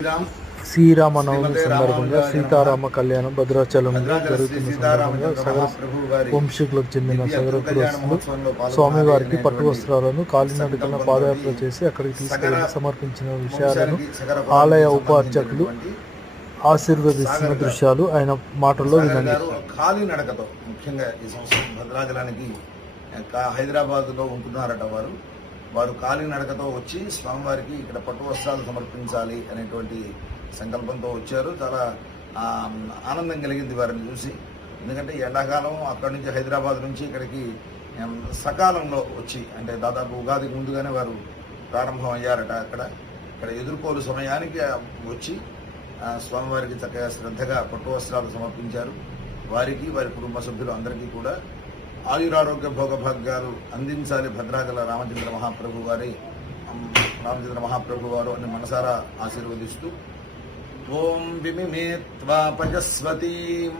శ్రీరామ్. శ్రీరామనవమి సందర్భంగా సీతారామ కళ్యాణం భద్రాచలంలో భద్రాచల జరుగుతున్న సందర్భంగా సగర వంశీకులకు చెందిన సగర పాల్గొనాలి స్వామివారికి పట్టు వస్త్రాలను కాలినడకన సంకల్పంతో పాదయాత్ర చేసి అక్కడికి తీసుకెళ్ళి సమర్పించిన విషయాలను ఆలయ సంబంధించినటువంటి ఆశీర్వదిస్తున్న దృశ్యాలు ఆయన మాటల్లో వినండి. ముఖ్యంగా ఈ సంవత్సరం భద్రాచలానికి హైదరాబాద్లో ఉంటున్నారట వారు. వారు కాలినడకతో నడకతో వచ్చి స్వామివారికి ఇక్కడ పట్టు వస్త్రాలు సమర్పించాలి అనేటువంటి సంకల్పంతో వచ్చారు. చాలా ఆనందం కలిగింది వారిని చూసి. ఎందుకంటే ఎండాకాలం అక్కడి నుంచి హైదరాబాద్ నుంచి ఇక్కడికి సకాలంలో వచ్చి అంటే దాదాపు ఉగాదికి ముందుగానే వారు ప్రారంభం అయ్యారట అక్కడ. ఇక్కడ ఎదుర్కోలు సమయానికి వచ్చి స్వామివారికి చక్కగా శ్రద్ధగా పట్టు వస్త్రాలు సమర్పించారు. వారికి వారి కుటుంబ సభ్యులు అందరికీ కూడా ఆయురారోగ్య భోగభాగ్యాలు అందించాలి భద్రాచల రామచంద్ర మహాప్రభు గారి రామచంద్ర మహాప్రభు వారు అని మనసారా ఆశీర్వదిస్తూ ఓం విమిమే త్వాపజస్వతీ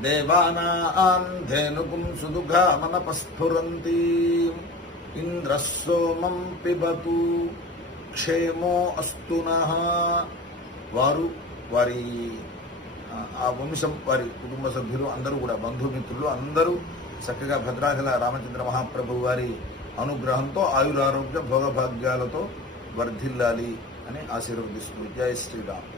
దేవానాం ధేనుకుం సుదుఘామనపస్ఫురంతి ఇంద్ర సోమం పిబతు. క్షేమో అస్తు వారు వారి ఆ, వంశం వారి కుటుంబ సభ్యులు అందరూ కూడా బంధుమిత్రులు అందరూ చక్కగా భద్రాచల రామచంద్ర మహాప్రభు వారి అనుగ్రహంతో ఆయురారోగ్య భోగభాగ్యాలతో వర్ధిల్లాలి అని ఆశీర్వదిస్తుంది జై శ్రీరామ్.